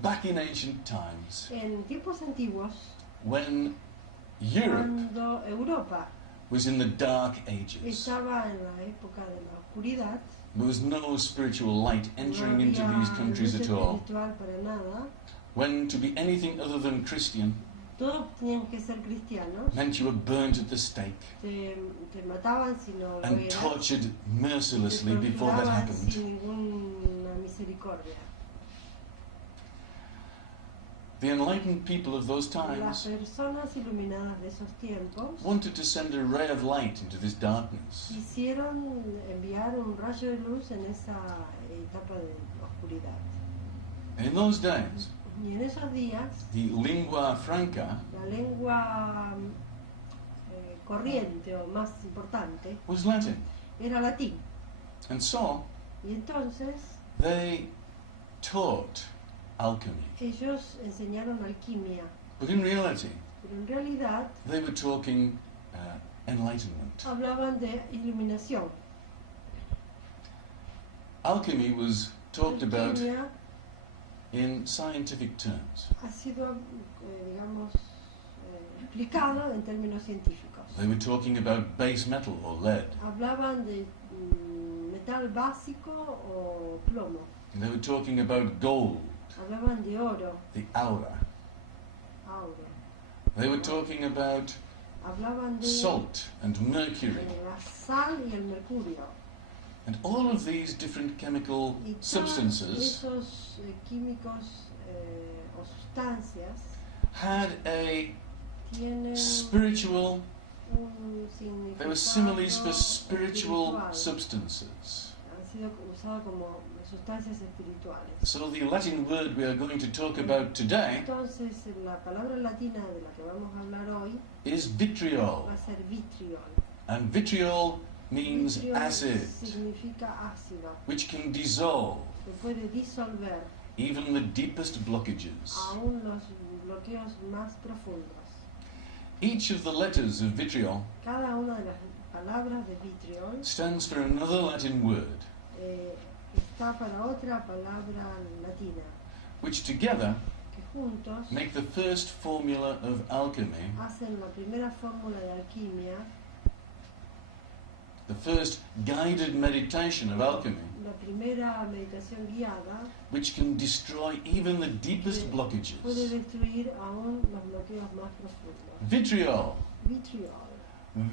back in ancient times, En tiempos antiguos, when Europe cuando Europa was in the Dark Ages, estaba en la época de la oscuridad, there was no spiritual light entering no into había these countries luz at all, espiritual para nada, when to be anything other than Christian todos tenían que ser cristianos, meant you were burnt at the stake te mataban si no lo and eras, tortured te mercilessly before that torturaban happened. sin ninguna misericordia. The enlightened people of those Las times personas iluminadas de esos tiempos wanted to send a ray of light into this darkness. quisieron enviar un rayo de luz en esa etapa de oscuridad. And in those days, Y en esos días, the lingua franca la lengua corriente o más importante was Latin. era latín. And so Y entonces they taught alchemy. ellos enseñaron alquimia, But in reality, pero en realidad they were talking enlightenment. hablaban de iluminación. Alchemy was talked about Alquimia in scientific terms. ha sido, digamos, explicado en términos científicos. They were talking about base metal or lead. Hablaban de metal básico o plomo. They were talking about gold, Hablaban de oro, the aura. auro. They were talking about Hablaban de salt and mercury. la sal y el mercurio. And all of these different chemical Y todos substances esos químicos o sustancias had a tienen spiritual, un they were significado similes for spiritual espiritual. substances. Han sido usados como sustancias espirituales. So the Latin word we are going to talk about today Entonces, la palabra latina de la que vamos a hablar hoy is vitriol. va a ser vitriol. And vitriol means Vitriol acid, significa ácido, which can dissolve que puede disolver even the deepest blockages. aún los bloqueos más profundos. Each of the letters of vitriol Cada una de las palabras de vitriol stands for another Latin word, está para otra palabra latina, which together que juntos make the first formula of alchemy, hacen la primera fórmula de alquimia, the first guided meditation of alchemy, la primera meditación guiada, which can destroy even the deepest puede blockages. destruir aún los bloqueos más profundos. Vitriol, Vitriol,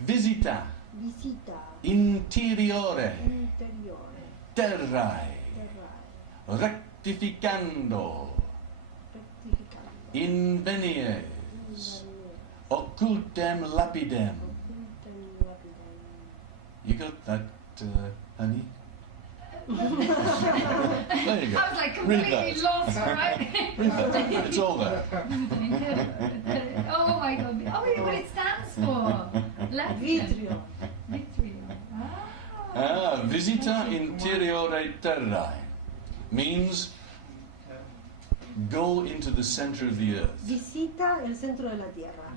Visita, Visita, Interiore, Interiore, Terrae, Terrae, Rectificando, Rectificando, Invenies, Invenies, Occultem, Lapidem. Occultem, Lapidem. You got that, honey? There you go. I was like Read completely that. lost, right? Read that. It's all there. Oh my god. Oh, yeah, what it stands for. Vitriol. Vitriol. Visita Interiore Terrae means go into the center of the earth. Visita el centro de la tierra.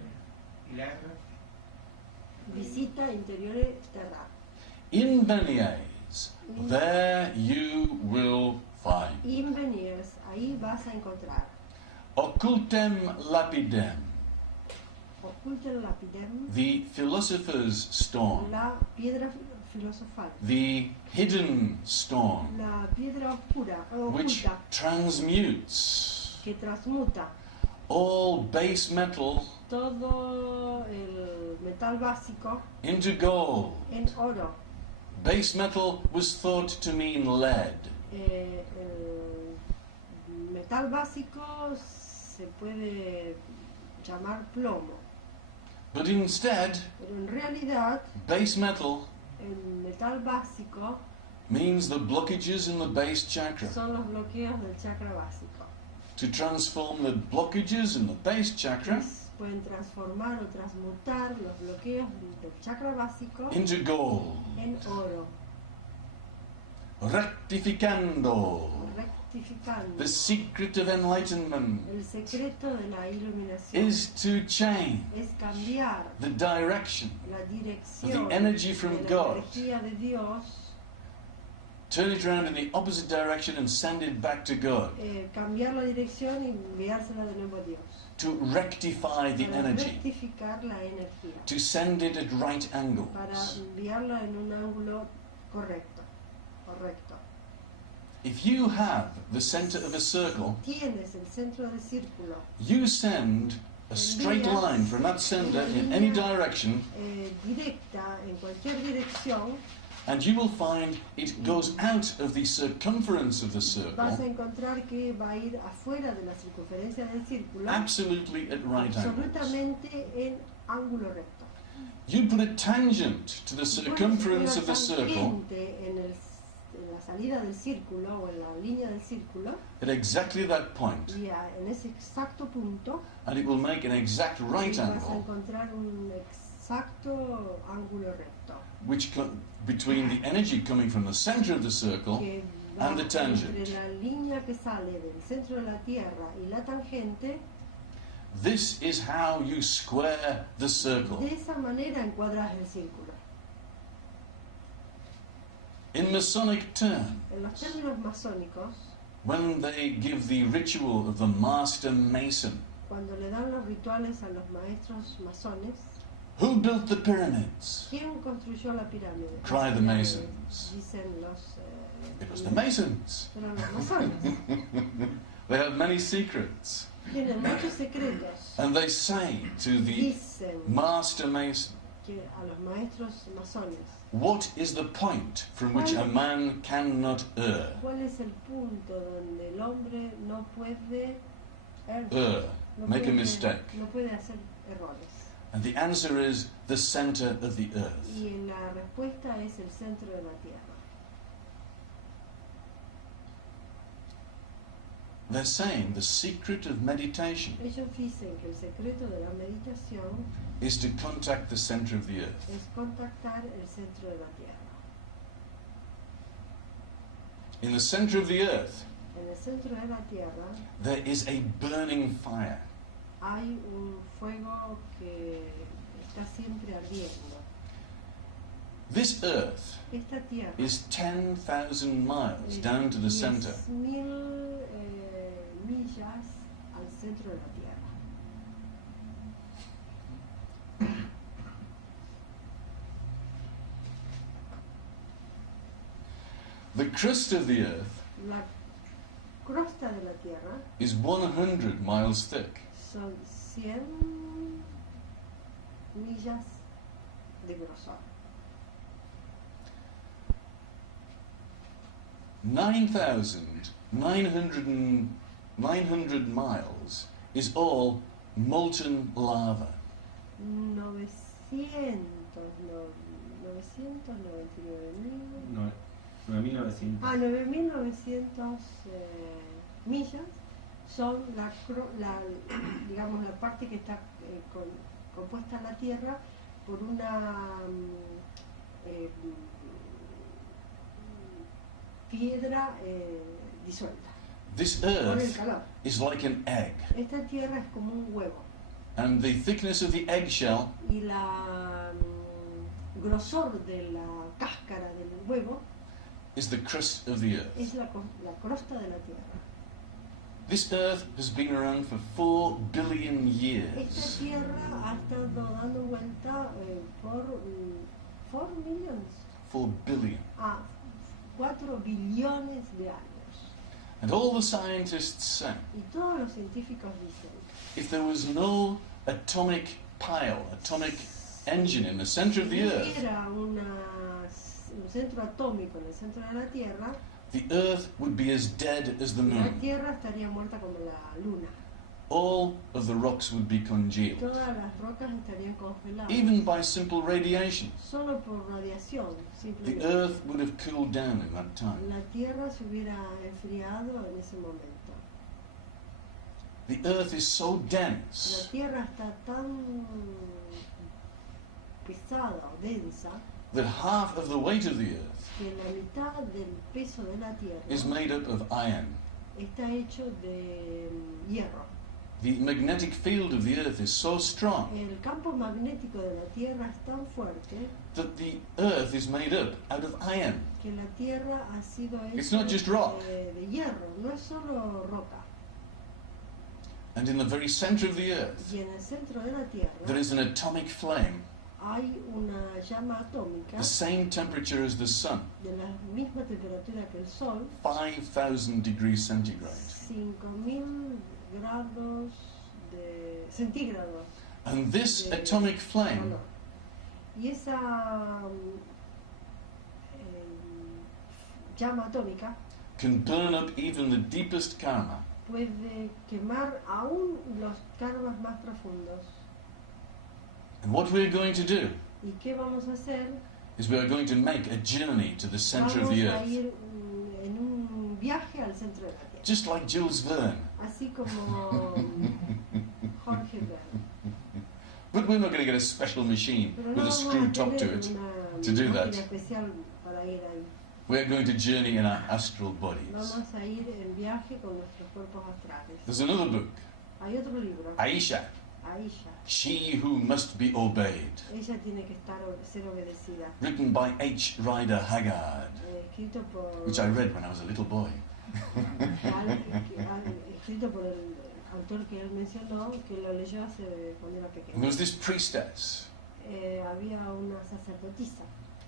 Visita Interiore Terra. Invenies, there you will find. Invenies, ahí vas a encontrar. Occultem Lapidem, Occultem Lapidem, the philosopher's stone, la piedra filosofal, the hidden stone, la piedra oscura, which oculta, transmutes que transmuta all base metal todo el metal básico into gold. en oro. Base metal was thought to mean lead. El metal básico se puede llamar plomo, But instead, pero en realidad base metal el metal básico means the blockages in the base chakra. son los bloqueos del chakra básico. To transform the blockages in the base chakra Pueden transformar o transmutar los bloqueos del chakra básico into gold. en oro, Rectificando, rectificando. the secret of enlightenment El secreto de la iluminación is to change es cambiar the direction la of dirección the energy from de la God energía de Dios turn it around in the opposite direction and send it back to God, cambiar la dirección y enviársela de nuevo a Dios. to rectify the Para energy, rectificar la energía. to send it at right Para angles. enviarla en un ángulo correcto. If you have the center of a circle, Tienes el centro del círculo you send a straight line from that center in any direction, directa en cualquier dirección, and you will find it goes out of the circumference of the vas a circle encontrar que va a ir afuera de la circunferencia del círculo, absolutely at right angles. absolutamente en ángulo recto. You put a tangent to the circumference of the circle Tangente en la salida del círculo o en la línea del círculo, at exactly that point, y en ese exacto punto and it will make an exact right vas a angle encontrar un exacto ángulo recto which between the energy coming from the center of the circle que va and the tangent. entre la línea que sale del centro de la Tierra y la tangente. This is how you square the circle. De esa manera encuadras el círculo. In Masonic terms, En los términos masónicos, when they give the ritual of the master mason, cuando le dan los rituales a los maestros masones, who built the pyramids? ¿quién construyó la pirámide? Cry the Masons. Dicen los... It was the Masons. Eran los masones. They have many secrets. Tienen muchos secretos. And they say to the Dicen master mason, que a los maestros masones, what is the point from which a man cannot err? ¿cuál es el punto donde el hombre no puede Err, no make a puede- mistake. no puede hacer errores? And the answer is the center of the earth. Y la respuesta es el centro de la Tierra. They're saying the secret of meditation Ellos dicen que el secreto de la meditación is to contact the center of the earth. es contactar el centro de la Tierra. In the center of the earth, En el centro de la Tierra there is a burning fire. hay un fuego que está siempre ardiendo. This earth Esta Tierra is 10,000 miles down to the center. 10.000 millas al centro de la Tierra. The crust of the earth La crosta de la Tierra is 100 miles thick. son 100 millas de grosor. 900 miles is all molten lava. 9.900. 9.900 millas son digamos, la parte que está compuesta en la Tierra por una piedra disuelta This por el earth calor. is like an egg, Esta Tierra es como un huevo and the thickness of the eggshell y la grosor de la cáscara del huevo is the crust of the earth. es la crosta de la Tierra. This earth has been around for 4 billion Esta years. Tierra ha estado dando vuelta por 4 millones 4 billion. a 4 billones de años. And all the scientists say, Y todos los científicos dicen, if there was no atomic pile, atomic engine in the center of the si earth, hubiera un centro atómico en el centro de la Tierra, the earth would be as dead as the la moon. Tierra estaría muerta como la Luna. All of the rocks would be congealed, Todas las rocas estarían congeladas. even by simple radiation. Solo por radiación, The simplemente. earth would have cooled down in that time. La Tierra se hubiera enfriado en ese momento. The earth is so La dense Tierra está tan pesada o densa that half of the weight of the earth que la mitad del peso de la Tierra is made up of iron. está hecho de hierro. The magnetic field of the Earth is so strong El campo magnético de la Tierra es tan fuerte that the Earth is made up out of iron. que la Tierra ha sido It's hecha not just rock. de hierro, no es solo roca. And in the very center of the Earth, Y en el centro de la Tierra there is an atomic flame, hay una llama atómica the same temperature as the sun, de la misma temperatura que el Sol, 5,000 degrees centigrade. 5000 grados de centígrados And this de atomic flame calor. Y esa llama atómica can burn up even the deepest karma. puede quemar aún los karmas más profundos. And what we're going to do ¿Y qué vamos a hacer? is we are going to make a journey to the center of Vamos the a Earth. ir en un viaje al centro de la Tierra, Just like Jules Verne. así como Jorge Verne. But we're not going to get a special machine Pero no with a vamos screw a top to tener it. una to do máquina that. especial para ir ahí. We're going to journey in our astral bodies. Vamos a ir en viaje con nuestros cuerpos astrales. There's another book, Hay otro libro, Aisha, Aisha. She Who Must Be Obeyed, Ella tiene que ser obedecida. written by H. Rider Haggard, Escrito por which I read when I was a little boy. escrito por el autor que él mencionó, que lo leyó hace cuando era And there pequeño. was this priestess Había una sacerdotisa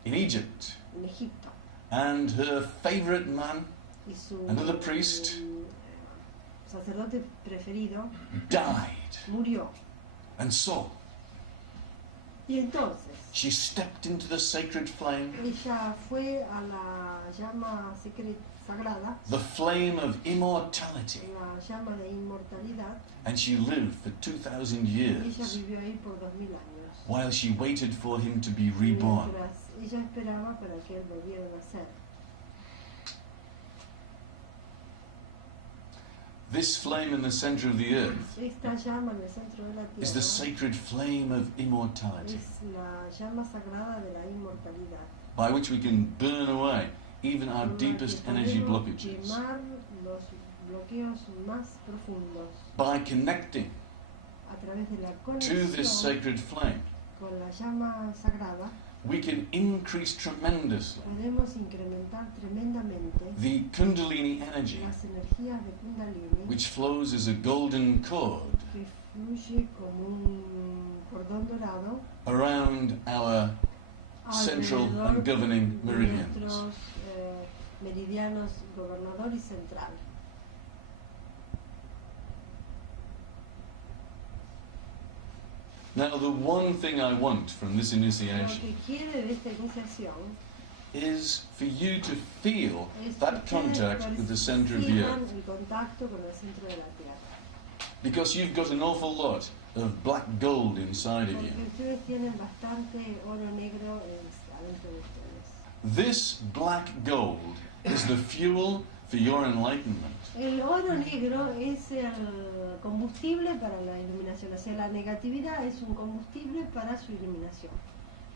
in Egypt, en Egipto and her favorite man y su Another priest. Sacerdote preferido died. murió. And so Y entonces she stepped into the sacred flame, ella fue a la llama sagrada, the flame of immortality, la llama de inmortalidad, and she lived for 2,000 y ella years vivió ahí por 2000 años. while she waited for him to be reborn. Mientras ella esperaba para que él volviera a nacer. This flame in the center of the earth Esta llama en el centro de la is the tierra sacred flame of immortality, es la llama sagrada de la inmortalidad. by which we can burn away even our con la deepest que energy podemos blockages, quemar los bloqueos más profundos by connecting a través de la to this conexión sacred flame. con la llama sagrada. We can increase tremendously Podemos incrementar tremendamente the Kundalini energy, las energías de Kundalini, which flows as a golden cord que fluye como un cordón dorado around our central alrededor and governing de meridians. nuestros meridianos gobernador y central. Now, the one thing I want from this Lo initiation que quiere de esta iniciación is for you to feel es that que ustedes contact with the center of the perciban earth. el contacto con el centro de la Tierra. Because you've got an awful lot of black gold inside of Porque you. ustedes tienen bastante oro negro adentro de ustedes. This black gold is the fuel for your enlightenment. El oro negro es el combustible para la iluminación, o sea, la negatividad es un combustible para su iluminación,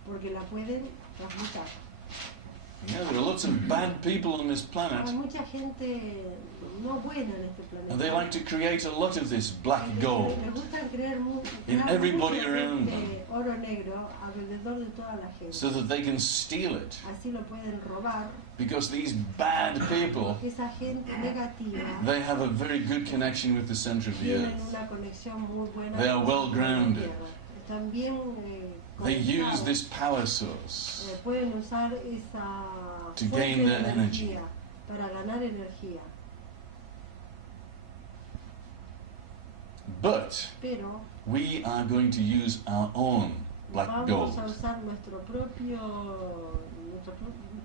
porque la pueden transmutar. Yeah, there are lots of bad people on this Hay planet, mucha gente no buena en este planeta. and they like to create a lot of this black Les gold gusta crear in everybody mucho around de them, oro negro alrededor de toda la gente. so that they can steal it. Así lo pueden robar, Because these bad people, porque esa gente negativa they have a very good connection with the center of the tienen earth. una conexión muy buena. They are con well la grounded. tierra. Están bien They use conectados. this power source Pueden usar esa to fuente gain de their energy. energía para ganar energía. But Pero we are going to use our own black vamos gold. a usar nuestra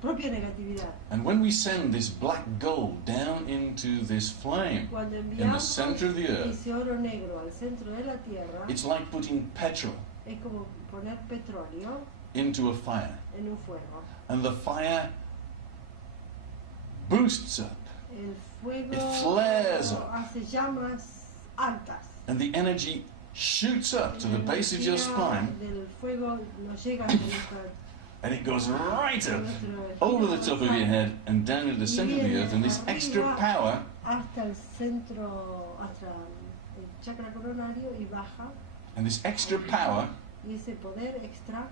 propia negatividad. And when we send this black gold down into this flame Cuando in the enviamos center of the earth, ese oro negro al centro de la tierra, it's like putting petrol es como poner petróleo into a fire. en un fuego. And the fire boosts up, El fuego It flares up. hace llamas altas. and the energy shoots up to the La base of your energía spine, del fuego nos llega hasta nuestra and it goes right up over the top of your head and down into the center of the earth. And this extra power hasta el centro, hasta el chakra coronario y baja. And this extra power Y ese poder extra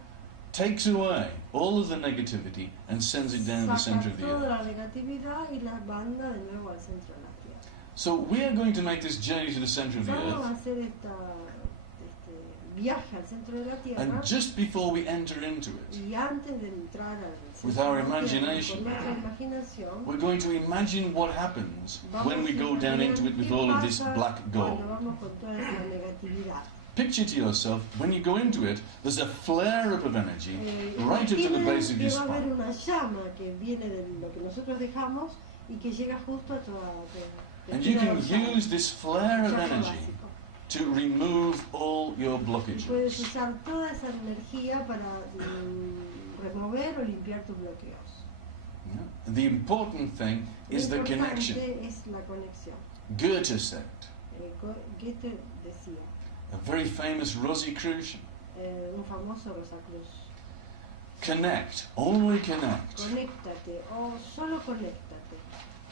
takes away all of the negativity and sends it down to the center saca of the toda earth. la negatividad y la manda de nuevo al centro de la Tierra. So we are going to make this journey to the center of the Vamos a earth, hacer este viaje al centro de la Tierra and just before we enter into it, y antes de entrar al centro with de our la Tierra, imagination, con nuestra imaginación, we're going to imagine what happens vamos when we a go down imaginar into it with qué all of this pasa black gold. cuando vamos con toda esa negatividad. Picture to yourself, when you go into it, there's a flare-up of energy right up to the Imaginen base of que your va a haber spine. una llama que viene de lo que nosotros dejamos y que llega justo a toda And you can llama, use this flare of chakra energy básico. to remove all your Y puedes blockages. usar toda esa energía para remover o limpiar tus bloqueos. Yeah. The important thing is Lo the connection. importante es la conexión. Goethe said, Goethe decía, a very famous Rosicrucian, un famoso Rosacruz, connect, only connect. conéctate o solo conéctate.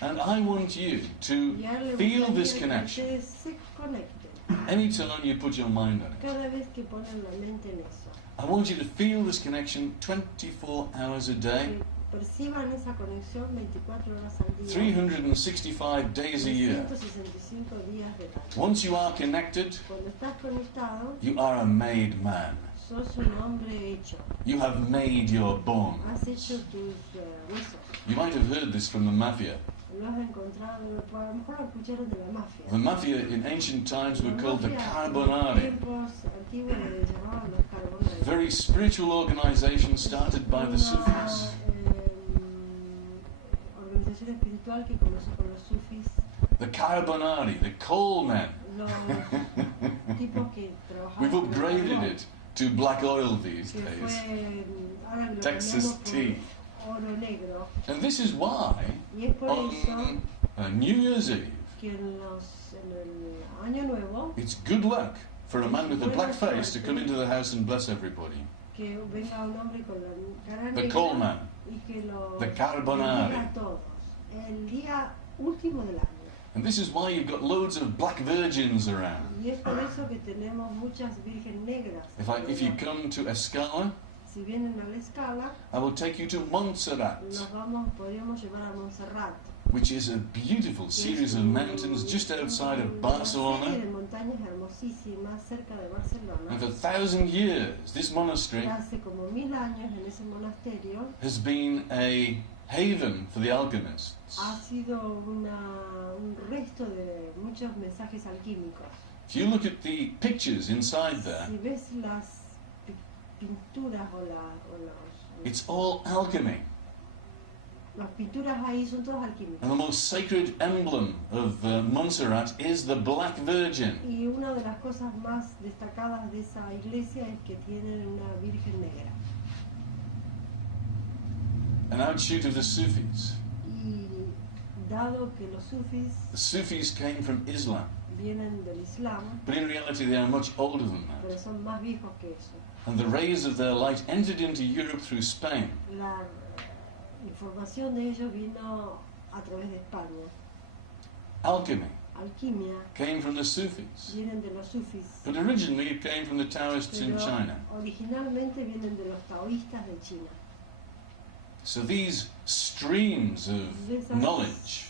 And I want you to Y a él le feel gustaría this que connection ustedes se conecten anytime you put your mind on it. cada vez que ponen la mente en eso. I want you to feel this connection 24 hours a day, Que perciban esa conexión 24 horas al día, 365 days a year. 365 días del año. Once you are connected, Cuando estás conectado, you are a made man. sos un hombre hecho. You have made your bone. Has hecho tus huesos. You might have heard this from the mafia. Lo has encontrado, a lo mejor lo escucharon de la mafia. The mafia in ancient times were La called the mafia en Carbonari. tiempos antiguos le llamaban los carbonari. Very spiritual organization started by the Sufis. Organización espiritual que comenzó con los sufis, The Carbonari, the coal men. los tipos que trabajaban We've con el upgraded carbón, it to black oil these que days. fue, ahora lo Texas cambiamos por tea. oro negro. And this is why Y es por eso on New Year's Eve, que en el año nuevo, it's good luck for a man with a black face to come into the house and bless everybody. que venga un hombre con la cara The negra coal man, y que lo the bendiga Carbonari. a todos. El día último del año. And this is why you've got loads of black virgins around. Y es por eso que tenemos muchas virgen negras. If you come to Escala, Si vienen a la escala, I will take you to Montserrat, podríamos llevar a Montserrat. which is a beautiful series of mountains just outside of Una serie Barcelona. de montañas hermosísimas cerca de Barcelona. And for 1,000 years, this monastery Hace como 1000 años en ese monasterio has been a haven for the alchemists. ha sido un resto de muchos mensajes alquímicos. If you look at the pictures inside there, Si ves las pinturas o los it's all alchemy. las pinturas ahí son todas alquímicas. And the most sacred emblem of Montserrat is the Black Virgin. Y una de las cosas más destacadas de esa iglesia es que tienen una virgen negra. An outshoot of the Sufis. Y dado que los sufis The Sufis came from Islam, vienen del Islam, but in reality they are much older than that. pero son más viejos que eso. And the rays of their light entered into Europe through Spain. La información de ellos vino a través de España. Alchemy Alquimia came from the Sufis, vienen de los sufis, but originally it came from the Taoists in pero China. originalmente vienen de los taoístas de China. So these streams of De esas knowledge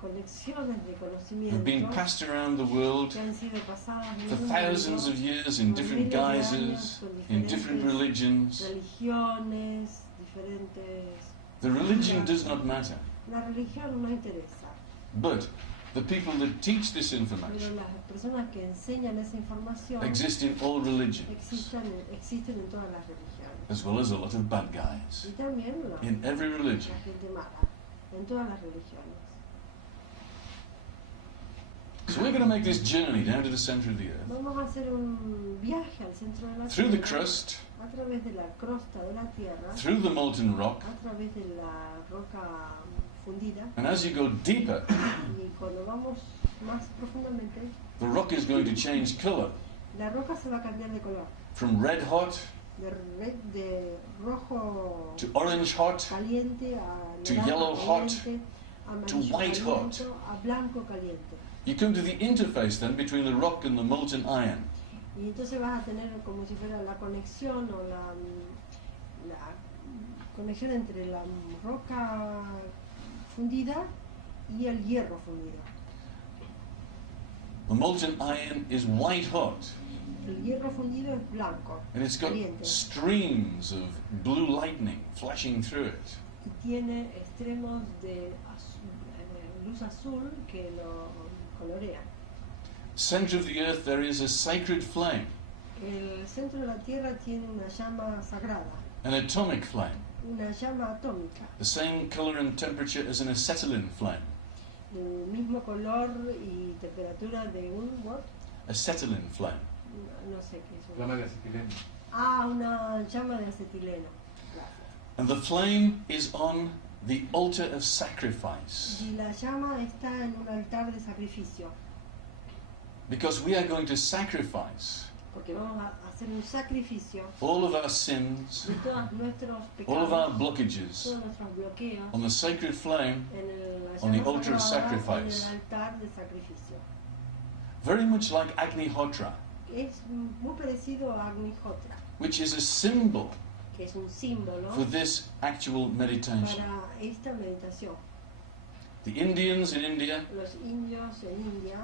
conexiones de have been conocimiento passed around the world que han sido pasadas en for el thousands mundo, of years in different guises, in different religions. religiones, diferentes. The religion does not matter, La religión no interesa, but the people that teach this pero information las personas que enseñan esa información exist in all religions, existen en todas las religiones. as well as a lot of bad guys. Y también In every religion. la gente mala, en todas las religiones. So we're going to make this journey down to the center of the earth, Vamos a hacer un viaje al centro de la through the Tierra, crust, a través de la crosta de la Tierra, through the molten rock, a través de la roca fundida, and as you go deeper, y cuando vamos más profundamente, the rock is going to change color la roca se va a cambiar de color, from red hot de rojo to orange hot caliente a to naranja yellow hot caliente, amarillo white hot. caliente a blanco caliente. You come to the interface then between the rock and the molten iron. Y entonces vas a tener como si fuera la conexión o la conexión entre la roca fundida y el hierro fundido. The molten iron is white hot, El hierro fundido es blanco, and it's got caliente, streams of blue lightning flashing through it. y tiene extremos de luz azul que lo colorean. Center of the earth there is a sacred flame, El centro de la Tierra tiene una llama sagrada, an atomic flame, una llama atómica, the same color and temperature as an acetylene flame. el mismo color y temperatura de un what? Acetylene flame. No sé qué es. Llama de acetileno. Una llama de acetileno. Gracias. And the flame is on the altar of sacrifice, Y la llama está en un altar de sacrificio, because we are going to sacrifice porque vamos a hacer un sacrificio all of our sins, de todos nuestros all of our pecados, blockages todos nuestros bloqueos on the sacred flame, la on the llama altar of sagrada, sacrifice. en el altar de sacrificio. very much like Agnihotra, Es muy parecido a Agnihotra, which is a symbol que es un símbolo for this actual meditation. para esta meditación. The Indians in India Los indios en India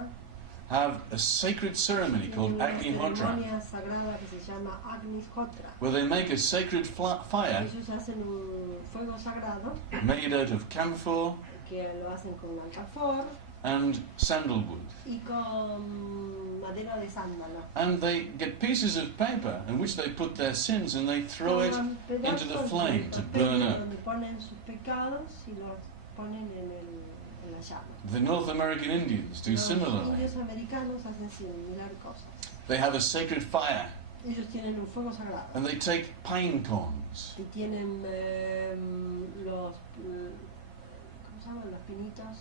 have a sacred ceremony called tienen una Agnihotra, ceremonia sagrada que se llama Agnihotra. where they make a sacred fire Ellos hacen un fuego sagrado made out of camphor que lo hacen con alcanfor and sandalwood. y con madera de sándalo. And they get pieces of paper in which they put their sins and they throw it Toman into the pedazos flame de to papel burn up. donde ponen sus pecados y los ponen en la llama. The North American Indians do Los similarly. indios americanos hacen similar cosas. They have a sacred fire Ellos tienen un fuego sagrado and they take pine cones y tienen los ¿cómo se llaman? Los pinitos,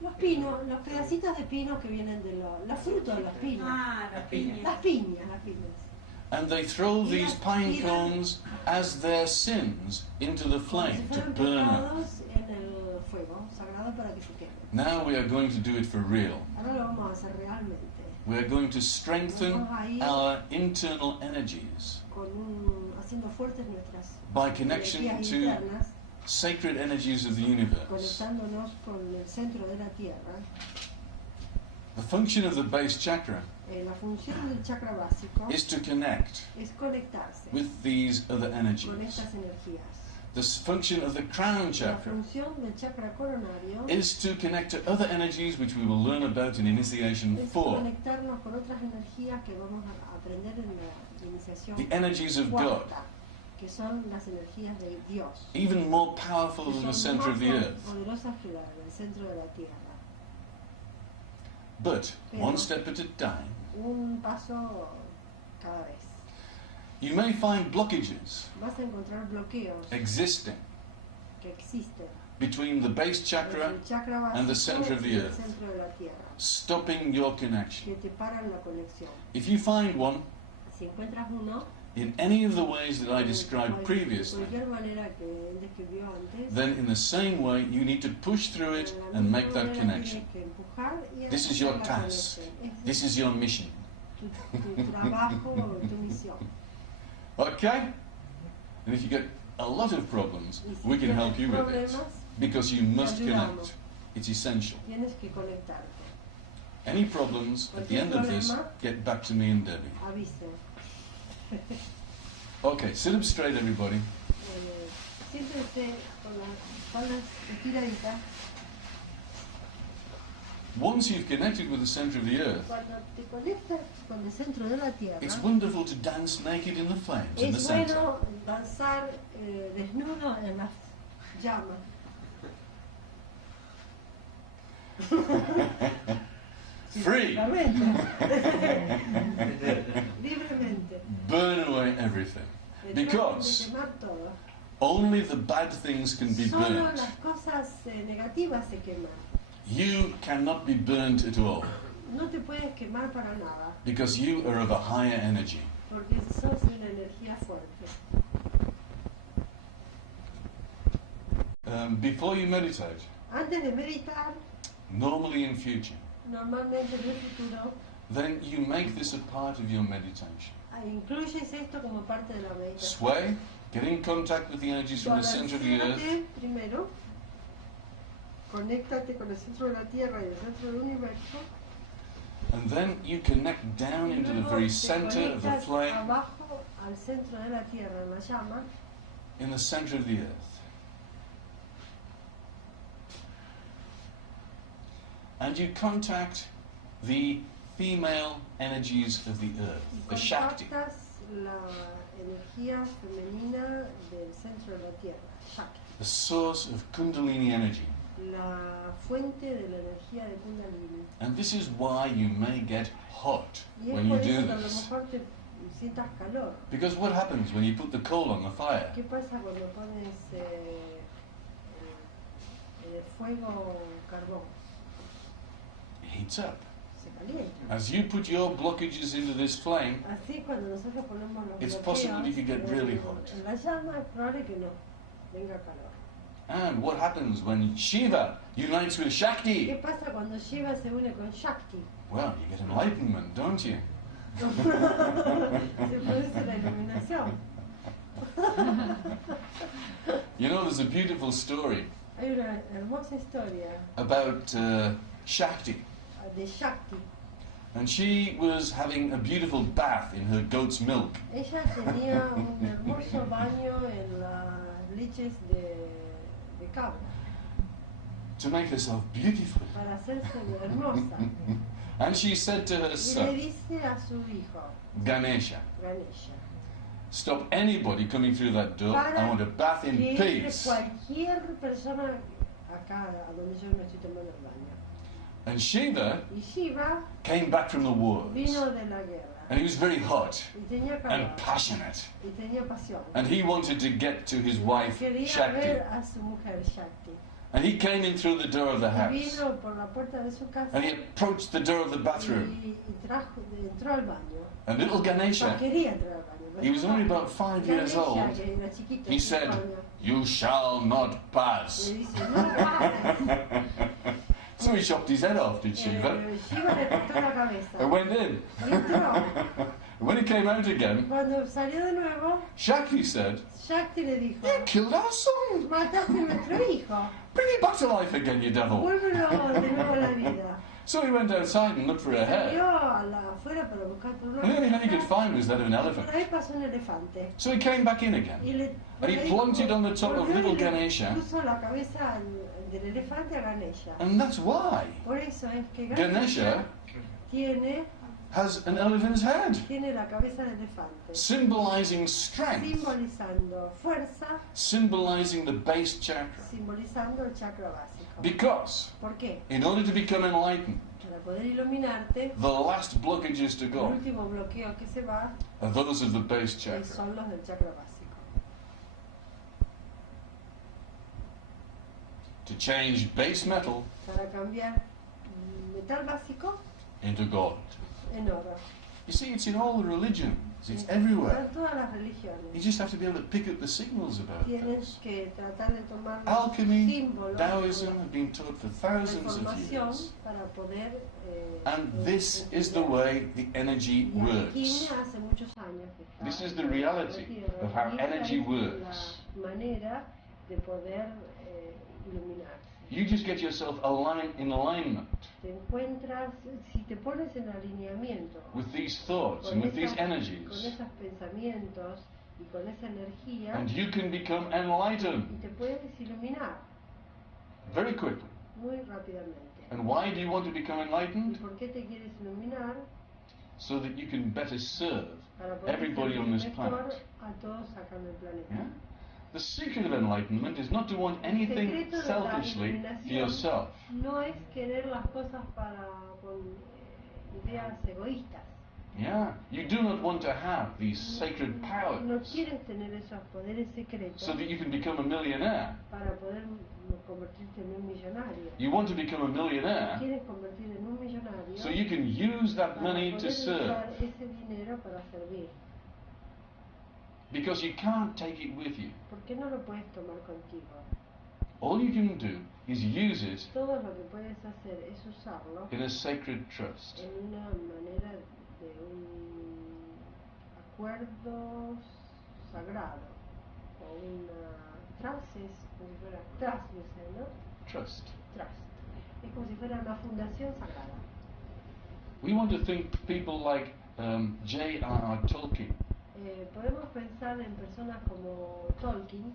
los pinos, los pedacitos de pinos que vienen de los frutos de los pinos. La piña. Las piñas. and they throw these pine cones as their sins into the Como si flame to fueran burn up. pecados en el fuego sagrado para que se quemen. Now we are going to do it for real. Ahora lo vamos a hacer realmente, We are going to strengthen our internal energies haciendo fuertes nuestras by connection energías to internas, sacred energies of the universe. conectándonos con el centro de la Tierra. The function of the base chakra La función del chakra básico is to connect es conectarse with these other con energies. estas energías. The function of the crown La chakra función del chakra coronario is to connect to other energies which we will learn about in Initiation es 4. conectarnos con otras energías que vamos a aprender en la iniciación The energies of God, cuarta, que son las energías de Dios, even more powerful que than the son center más of the earth. poderosas que la del centro de la Tierra. But one step at a time. Un paso cada vez. You may find blockages Vas a encontrar bloqueos existing que existen between the base chakra entre el chakra básico and the center of the y el earth, centro de la Tierra, stopping your connection. que te paran la conexión. If you find one Si encuentras uno, in any of the ways that I de described previously, cualquier manera que él describió antes, then in the same way you need to push through it de la and misma make that manera connection. tienes que empujar y This is hacer your la task. conexión. This is your mission. Tu trabajo, tu misión. Okay? And if you get a lot of problems, Y si we can tienes help you with it. problemas, Because you must te ayudamos. connect. It's essential. tienes que conectarte. Any problems at the end of this, get back to me and Debbie. Avisen. Okay, sit up straight, everybody. Siéntense con las espaldas estiraditas. Once you've connected with the center of the earth, Cuando te conectas con el centro de la Tierra, it's wonderful to dance naked in the flames in the es center. bueno danzar desnudo en las llamas. Free! Libremente. Burn away everything. De Because quemar todo. only the bad things can be Solo burnt. las cosas negativas se queman. You cannot be burnt at all. No te puedes quemar para nada, Because you are of a higher energy. porque sos una energía fuerte. Before you meditate, Antes de meditar, normally in future, normalmente en el futuro, then you make this a part of your meditation. incluyes esto como parte de la meditación. Sway, get in contact with the energies from the center of the earth, Balancéate primero, conéctate con el centro de la Tierra y el centro del universo. and then you connect down into the very center of the Conectas flame, abajo al centro de la Tierra, en la llama, in the center of the earth. And you contact the female energies of the earth, y the Shakti, contactas la energía femenina del centro de la Tierra, Shakti, the source of Kundalini energy. la fuente de la energía de Kundalini. And this is why you may get hot Y es when you por do eso que a lo this. mejor te sientas calor. Because what happens when you put the coal on the fire? ¿Qué pasa cuando pones en el fuego carbón? It heats up. Se calienta. As you put your blockages into this flame, Así cuando nosotros ponemos los it's bloqueos possible you could get really hot. en la llama, es probable que no venga calor. And what happens when Shiva unites with ¿Qué Shakti? pasa cuando Shiva se une con Shakti? Well, you get enlightenment, don't you? Se produce la iluminación. You know, there's a beautiful story Hay una hermosa historia about Shakti. de Shakti. And she was having a beautiful bath in her goat's milk. Ella tenía un hermoso baño en las leches de cabra To make herself beautiful. para hacerse hermosa. And she said to her Y le son, dice a su hijo, Ganesha, Ganesha, stop anybody coming through that door. I want to bath in que entre peace. cualquier persona acá a donde yo me estoy tomando el baño. And Shiva Y Shiva came back from the wars. vino de la guerra And he was very hot y tenía calor and passionate. y tenía pasión. And he wanted to get to his wife, Quería Shakti. ver a su mujer Shakti. And he came in through the door of the Y house. vino por la puerta de su casa And he approached the door of the bathroom. y entró al baño. And little No, Ganesha, quería entrar al baño. he was only about 5 years Ganesha, old, que era chiquito, he 5 said, años, "You shall not pass." le dice, no pases. So he chopped his head off, did Shiva, Shiva le cortó la cabeza. and went in. Y entró. When he came out again, Cuando salió de nuevo, Shakti said, Shakti le dijo, "You killed our son. mataste a nuestro hijo. Bring it back to life again, you devil." Vuélvelo de nuevo a la vida. So he went outside and looked for a Salió head. afuera para buscar por una And the only head he could cabeza. find was that of an elephant. Por ahí pasó un elefante. So he came back in again. Y le, And he planted on the top of volvió y little le Ganesha. puso la cabeza del elefante a Ganesha. And that's why Por eso es que Ganesha tiene has an elephant's head, la cabeza de elefante, symbolizing strength, simbolizando fuerza, symbolizing the base chakra. simbolizando el chakra básico. Because ¿Por qué? in order to become enlightened, Para poder iluminarte, the last blockages to el go último bloqueo que se va are those of the base chakra. son los del chakra básico. To change base metal Para cambiar metal básico into gold. en oro. You see, it's in all the religions. It's Está everywhere. en todas las religiones. You just have to be able to pick up the signals about this. Tienes que tratar de tomar los Alchemy, símbolos, Taoism have been taught for la thousands of información years. para poder And this is the way the energy y works. alquimia hace muchos años que está This is the reality en la tierra. of how Y esta energy es works. la manera de poder iluminarse. You just get yourself in alignment Te encuentras, si te pones en alineamiento with these thoughts con and with these con energies, esos pensamientos y con esa energía, and you can become y enlightened te puedes iluminar very quickly. muy rápidamente. And why do you want to become ¿Y enlightened? por qué te quieres iluminar? So that you can better serve Para poder everybody on servir this mejor planet. a todos acá en el planeta. Yeah? The secret of enlightenment is not to want El anything secreto de la selfishly for iluminación yourself. no es querer las cosas con ideas egoístas. Yeah? You do not want to have these sacred No powers quieres tener esos poderes secretos so that you can become a millionaire. para poder convertirte en un millonario. You want to become a millionaire Quieres convertir en un millonario so you can use that para money poder to serve. usar ese dinero para servir. Because you can't take it with you. ¿Por qué no lo puedes tomar contigo? All you can do is use it Todo lo que puedes hacer es usarlo in a sacred trust. en una manera de un acuerdo sagrado o una trust es como si fuera trust, dice, ¿no? Trust. Trust. Es como si fuera una fundación sagrada. We want to think people like J.R.R. Tolkien, Podemos pensar en personas como Tolkien,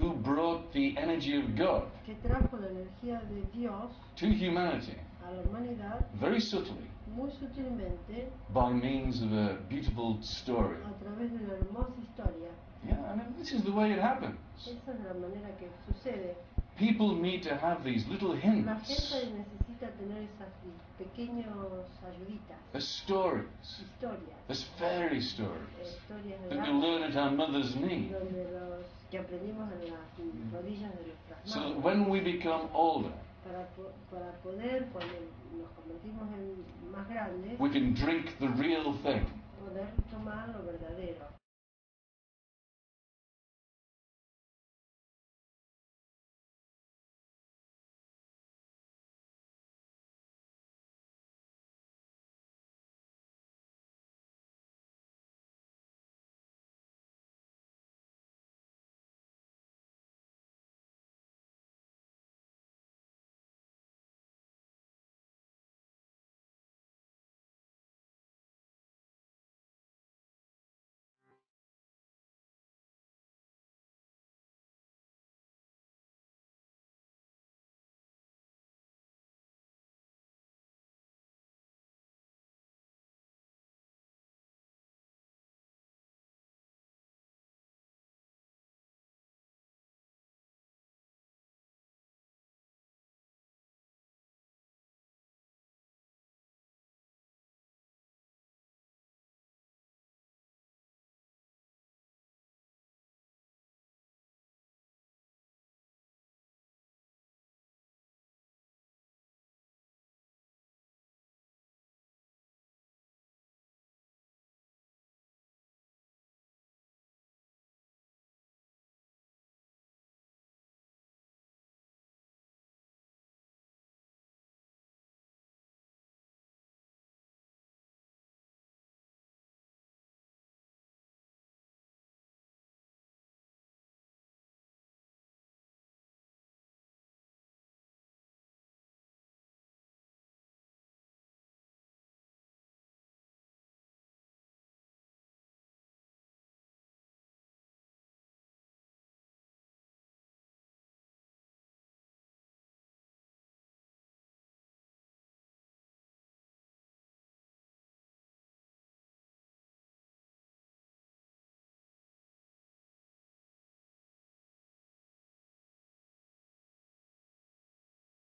who brought the energy of God que trajo la energía de Dios to humanity a la humanidad very subtly muy sutilmente by means of a beautiful story. a través de una hermosa historia. Yeah, I mean, this is the way it happens. Esa es la manera que sucede. People need to have these little La hints, gente necesita tener esas pequeños ayuditas, as stories, historias, as fairy stories historias de that we hadas, learn at our mother's knee. donde los que aprendimos en las rodillas de nuestras So that madres, when we become older, para poder, cuando nos convertimos en más grandes, we can drink the real thing. poder tomar lo verdadero.